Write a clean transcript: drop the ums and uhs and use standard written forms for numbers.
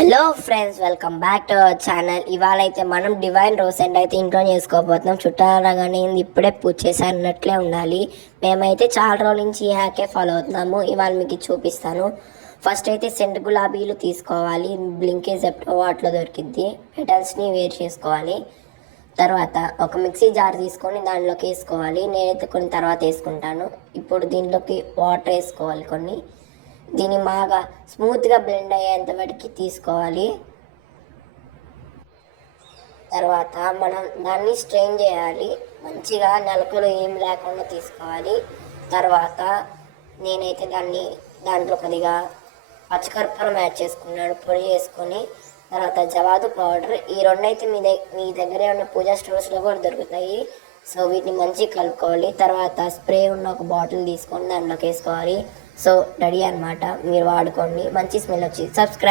Hello friends, welcome back to our channel. ఇవాళ అయితే మనం డివైన్ రోజ్ అండ్ అయితే ఇంట్లో చేసుకోబోతున్నాం. చుట్టాలగానే ఇప్పుడే పూజ చేశారన్నట్లే ఉండాలి. మేమైతే చాలా రోజుల నుంచి ఈ హ్యాకే ఫాలో అవుతున్నాము. ఇవాళ మీకు చూపిస్తాను. ఫస్ట్ అయితే సెంట్ గులాబీలు తీసుకోవాలి. బ్లింకే జెప్టో వాటిలో దొరికిద్ది. పెటల్స్ని వేరు చేసుకోవాలి. తర్వాత ఒక మిక్సీ జార్ తీసుకొని దానిలోకి వేసుకోవాలి. నేనైతే కొన్ని తర్వాత వేసుకుంటాను. ఇప్పుడు దీంట్లోకి వాటర్ వేసుకోవాలి కొన్ని. దీన్ని బాగా స్మూత్గా బ్లెండ్ అయ్యేంత వరకు తీసుకోవాలి. తర్వాత మనం దాన్ని స్ట్రెయిన్ చేయాలి. మంచిగా నలకలు ఏం లేకుండా తీసుకోవాలి. తర్వాత నేనైతే దాంట్లో కొద్దిగా పచ్చకర్పూరం యాడ్ చేసుకున్నాను, పొడి చేసుకొని. తర్వాత జవాదు పౌడర్, ఈ రెండైతే మీ దగ్గరే ఉన్న పూజా స్టోర్స్లో కూడా దొరుకుతాయి. సో వీటిని మంచిగా కలుపుకోవాలి. తర్వాత స్ప్రే ఉన్న ఒక బాటిల్ తీసుకొని దాంట్లోకి వేసుకోవాలి. సో రెడీ అనమాట. మీరు వాడుకోండి, మంచి స్మెల్ వచ్చి సబ్స్క్రైబ్.